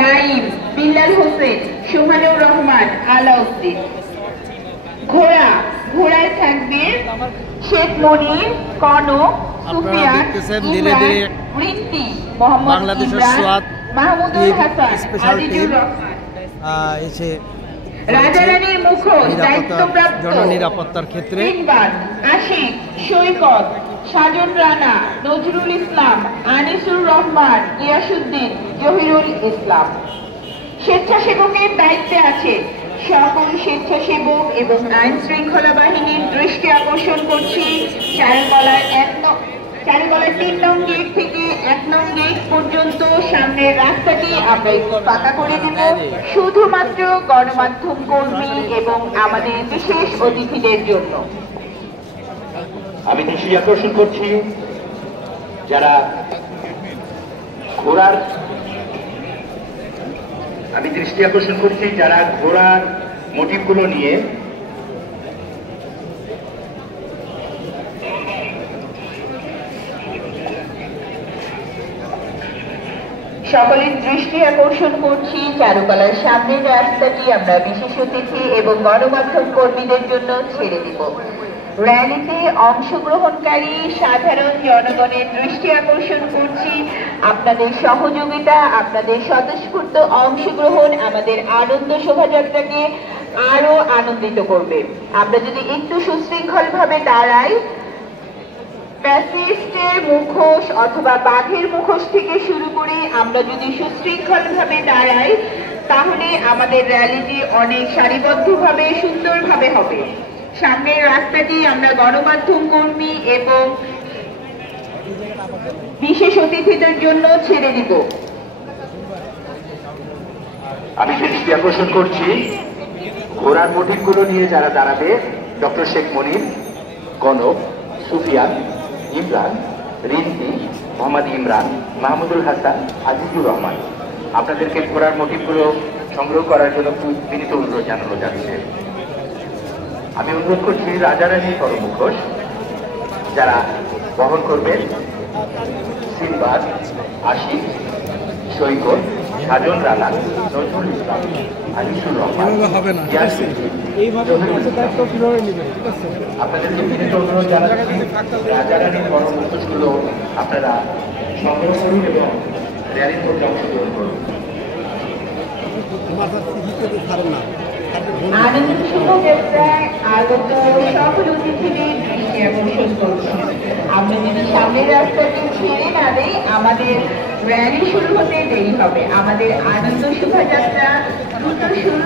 নাইম, বিল্লাল হোসেন, সুমানুর রহমান, আলাউদ্দিন। ঘোড়ায় থাকবে শেখ মনির, কনক, সুফিয়ান, ইমরান, রিন্তি, মোহাম্মদ ইমরান, মাহমুদুল হাসান, আজিজুর রহমান। রাজারানীর মুখোশ দায়িত্বপ্রাপ্ত জননিরাপত্তার ক্ষেত্রে আশিক, সৈকত, সাজন রানা, নজরুল ইসলাম, আনিসুর রহমান, গিয়াসউদ্দিন, জহিরুল ইসলাম। স্বেচ্ছাসেবকের দায়িত্বে আছে সকল স্বেচ্ছাসেবক এবং আইন শৃঙ্খলা বাহিনীর দৃষ্টি আকর্ষণ করছি চারুকলার 3 নং গেট থেকে 1 নং গেট পর্যন্ত সামনের রাস্তাটি আমরা একটু পাকা করে দেব শুধুমাত্র গণমাধ্যম কর্মী এবং আমাদের বিশেষ অতিথিদের জন্য। আমি দৃষ্টি আকর্ষণ করছি যারা ঘোড়ার মোটিভগুলো নিয়ে সকলের দৃষ্টি আকর্ষণ করছি চারুকলার সামনের রাস্তাটি আমরা বিশেষ অতিথি এবং গণমাধ্যম কর্মীদের জন্য ছেড়ে দিব। র্যালিতে অংশগ্রহণকারী সাধারণ জনগণের দৃষ্টি আকর্ষণ করছি আপনাদের সহযোগিতা, আপনাদের স্বতঃস্ফূর্ত অংশগ্রহণ আমাদের আনন্দ শোভাযাত্রাকে আরো আনন্দিত করবে। আমরা যদি একটু সুশৃঙ্খলভাবে দাঁড়াই, প্যাসিস্টের মুখোশ অথবা বাঘের মুখোশ থেকে শুরু করে আমরা যদি সুশৃঙ্খলভাবে দাঁড়াই তাহলে আমাদের র্যালিটি অনেক সারিবদ্ধভাবে সুন্দরভাবে হবে। সামনের রাস্তাটি আমরা গণমাধ্যম কর্মী এবং বিশেষ অতিথিদের জন্য ছেড়ে দিব। আমি দৃষ্টি আকর্ষণ করছি ঘোড়ার মোটিভগুলো নিয়ে যারা দাঁড়াবে ডক্টর শেখ মনির, কনক, সুফিয়ান, ইমরান, রিন্তি, মোহাম্মদ ইমরান, মাহমুদুল হাসান, আজিজুর রহমান। আপনাদেরকে ঘোড়ার মোটিভগুলো সংগ্রহ করার জন্য বিনীত অনুরোধ জানানো যাচ্ছে। আমি অনুরোধ করছি রাজারানীর মুখোশ যারা বহন করবেন সিলভার, আশিক, সৈকত, সাজন রানা, নজরুল ইসলাম, আনিসুর রহমান। আপনাদেরকে বিনীত অনুরোধ জানাচ্ছি রাজারানীর মুখোশগুলো আপনারা সংগ্রহ করুন এবং র্যালির মধ্যে অংশগ্রহণ করুন। আনন্দ শোভাযাত্রায় আগত সকল অতিথিদের দৃষ্টি আকর্ষণ করছি আমরা যদি সামনের রাস্তাটি ছেড়ে না দেই আমাদের র্যালি শুরু হতে দেরি হবে। আমাদের আনন্দ শোভাযাত্রা দ্রুত শুরু